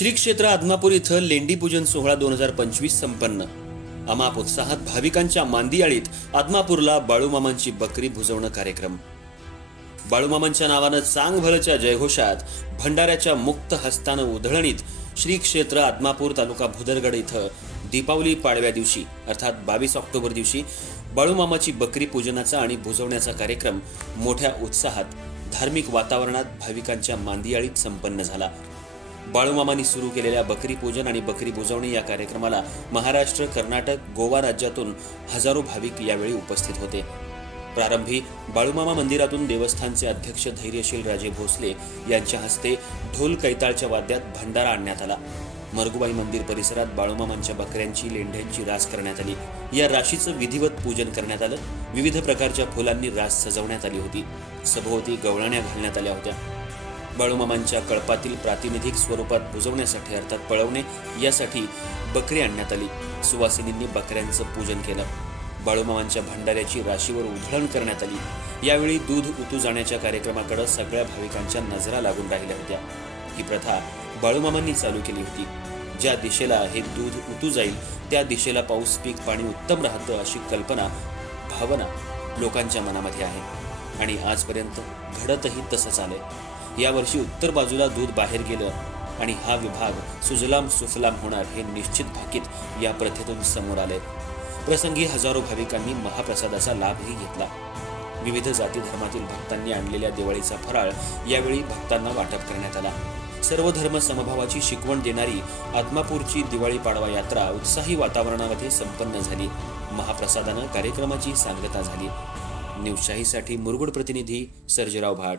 श्री क्षेत्र आदमापूर इथं लेंडी पूजन सोहळा दोन हजार पंचवीस संपन्न. अमाप उत्साहात भाविकांच्या मांदियाळीत आदमापूरला बाळूमामांची बकरी भुजवणं कार्यक्रम. बाळूमामांच्या नावानं चांगभलच्या जयघोषात भंडाऱ्याच्या मुक्त हस्तानं उधळणीत श्री क्षेत्र आदमापूर तालुका भुदरगड इथं दीपावली पाडव्या दिवशी अर्थात बावीस ऑक्टोबर दिवशी बाळूमामाची बकरी पूजनाचा आणि भुजवण्याचा कार्यक्रम मोठ्या उत्साहात धार्मिक वातावरणात भाविकांच्या मांदियाळीत संपन्न झाला. बाळूमामांनी सुरू केलेल्या बकरी पूजन आणि बकरी बुजवणी या कार्यक्रमाला महाराष्ट्र कर्नाटक गोवा राज्यातून हजारो भाविक यावेळी उपस्थित होते. प्रारंभी बाळूमामा मंदिरातून देवस्थानचे अध्यक्ष धैर्यशील राजे भोसले यांच्या हस्ते ढोल कैताळच्या वाद्यात भंडारा आणण्यात आला. मरगुबाई मंदिर परिसरात बाळूमामांच्या बकऱ्यांची लेंढ्यांची रास करण्यात आली. या राशीचं विधिवत पूजन करण्यात आलं. विविध प्रकारच्या फुलांनी रास सजवण्यात आली होती. सभोवती गवळण्या घालण्यात आल्या होत्या. बाळूमामांच्या कळपातील प्रातिनिधिक स्वरूपात बुजवण्यासाठी अर्थात पळवणे यासाठी बकरी आणण्यात आली. सुवासिनींनी बकऱ्यांचं पूजन केलं. बाळूमामांच्या भांडाऱ्याची राशीवर उधळण करण्यात आली. यावेळी दूध उतू जाण्याच्या कार्यक्रमाकडे सगळ्या भाविकांच्या नजरा लागून राहिल्या होत्या. ही प्रथा बाळूमामांनी चालू केली होती. ज्या दिशेला हे दूध उतू जाईल त्या दिशेला पाऊस पीक पाणी उत्तम राहतं अशी कल्पना भावना लोकांच्या मनामध्ये आहे. आणि आजपर्यंत घडतही तसंच आलंय. यावर्षी उत्तर बाजूला दूध बाहेर गेलं आणि हा विभाग सुजलाम सुफलाम होणार हे निश्चित भाकीत या प्रथेतून समोर आले. प्रसंगी हजारो भाविकांनी महाप्रसादाचा लाभही घेतला. विविध जाती धर्मातील भक्तांनी आणलेल्या दिवाळीचा फराळ यावेळी भक्तांना वाटप करण्यात आला. सर्व धर्म समभावाची शिकवण देणारी आत्मापूरची दिवाळी पाडवा यात्रा उत्साही वातावरणामध्ये संपन्न झाली. महाप्रसादानं कार्यक्रमाची सांगता झाली. न्यूजशाहीसाठी मुरगुड प्रतिनिधी सर्जराव भाट.